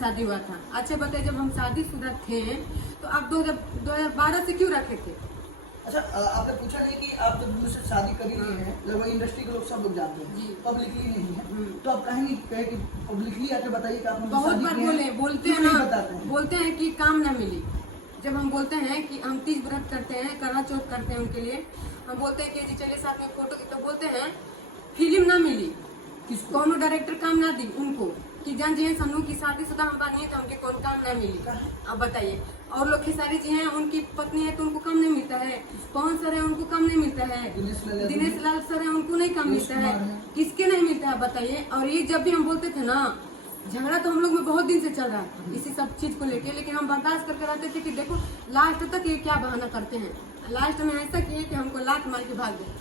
शादी हुआ था। अच्छा बताइए, जब हम शादीशुदा थे तो आप 2012 से क्यों रखे थे? अच्छा, आपने पूछा नहीं कि आप जब दूर से शादी कर ही रहे हैं, लगभग इंडस्ट्री के लोग सब लोग जानते जी। हैं, पब्लिकली नहीं है, तो आप कहीं कहे कि पब्लिकली आके बताइए कि आपने बहुत शादी बार की है, बोलते हैं क्यों नहीं ना, बताते हैं? बोलते हैं कि काम ना मिली। जब हम बोलते हैं कि हम 30 व्रत करते हैं, करवा चौथ करते हैं उनके लिए, हम बोलते हैं कि जी चलिए साथ में फोटो, तो बोलते हैं फिल्म ना मिली, किसको? कौनो डायरेक्टर काम ना दी उनको कि जान जी सनू की शादीशुदा हम बानी है तो हमके कौन काम ना मिली। अब बताइए, और लोग खेसारी जी हैं, उनकी पत्नी है तो उनको काम नहीं मिलता है, पवन सर है उनको काम नहीं मिलता है, दिनेश लाल सर है उनको नहीं काम मिलता है, किसके नहीं मिलता है बताइए। और ये जब भी हम बोलते थे ना, झगड़ा तो हम लोग में बहुत दिन से चल रहा है इसी सब चीज को लेके, लेकिन हम बर्दाश्त करके रहते थे कि देखो लास्ट तक ये क्या बहाना करते हैं, लास्ट में ऐसा किए कि हमको लात मार के भाग गए।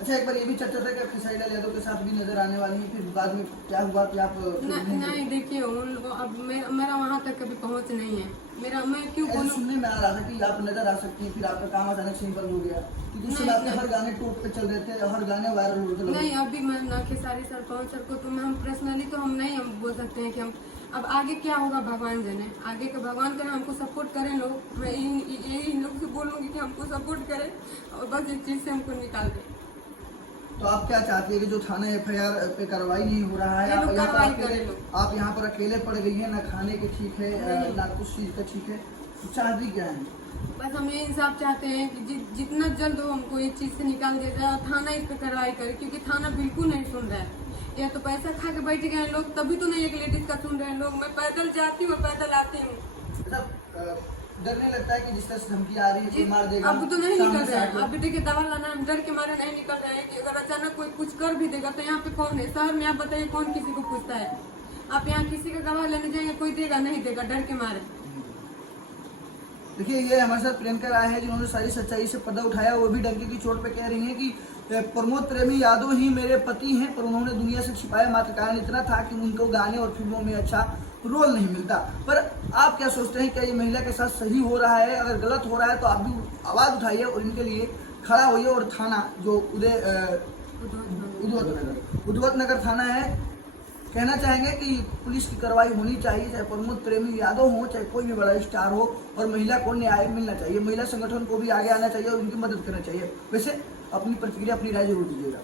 अच्छा, एक बार ये भी चर्चा था कि आप खेसारी लाल यादव के साथ भी नजर आने वाली है, फिर बाद में क्या हुआ कि आप नहीं देखिए, उन लोगों अब मेरा वहाँ तक कभी पहुँच नहीं है, मेरा मैं क्यों ऐसे बोलूं। सुनने में आ रहा था कि आप नजर आ सकती हैं, फिर आपका काम अचानक से ही बंद हो गया, क्योंकि उस समय आपके हर गाने टॉप पे चल रहे थे, हर गाने वायरल हो रहे थे। नहीं, अभी मैं ना खेसारी सर पवन सर को तो हम पर्सनली तो हम नहीं हम बोल सकते हैं कि हम, अब आगे क्या होगा भगवान जाने, आगे का भगवान करें, हमको सपोर्ट करें लोग, मैं यही लोग से बोलूँगी कि हमको सपोर्ट करें और बस इस चीज़ से हमको निकाल दें। तो आप क्या चाहती है कि जो थाना FIR पे कार्रवाई नहीं हो रहा है, आप यहाँ पर अकेले पड़ गई है, ना खाने के ठीक है, ना कुछ चीज का ठीक है, तो चाहती क्या है? बस हम ये इंसाफ चाहते हैं कि जितना जल्द हो हमको ये चीज़ से निकाल दिया जाए और थाना इस पर कार्रवाई करे, क्योंकि थाना बिल्कुल नहीं सुन रहा है। या तो पैसा खा के बैठ गए हैं लोग, तभी तो नहीं एक लेडीज का सुन रहे हैं लोग। मैं पैदल जाती हूँ, पैदल आती हूँ। मतलब डर नहीं लगता है कि जिस तरह से धमकी आ रही है कोई मार देगा? अब तो नहीं निकल रहे हैं, अभी देखिए दवा लाना हम डर के मारे नहीं निकल रहे हैं कि अगर अचानक कोई कुछ कर भी देगा तो यहाँ पे कौन है शहर में, आप बताइए कौन किसी को पूछता है? आप यहाँ किसी का गवाह लेने जाएंगे, कोई देगा नहीं देगा, डर के मारे। देखिए, ये हमारे साथ प्रियंका राय है जिन्होंने सारी सच्चाई से पर्दा उठाया, वो भी डंके की चोट पे कह रही हैं कि प्रमोद प्रेमी यादव ही मेरे पति हैं, पर उन्होंने दुनिया से छिपाया, मात्र कारण इतना था कि उनको गाने और फिल्मों में अच्छा रोल नहीं मिलता। पर आप क्या सोचते हैं, क्या ये महिला के साथ सही हो रहा है? अगर गलत हो रहा है तो आप भी आवाज उठाइए और इनके लिए खड़ा होइए, और थाना जो उद्वत नगर थाना है, कहना चाहेंगे कि पुलिस की कार्रवाई होनी चाहिए, चाहे प्रमोद प्रेमी यादव हो, चाहे कोई भी बड़ा स्टार हो, और महिला को न्याय मिलना चाहिए, महिला संगठन को भी आगे आना चाहिए और उनकी मदद करना चाहिए। वैसे अपनी प्रतिक्रिया, अपनी राय जरूर दीजिएगा।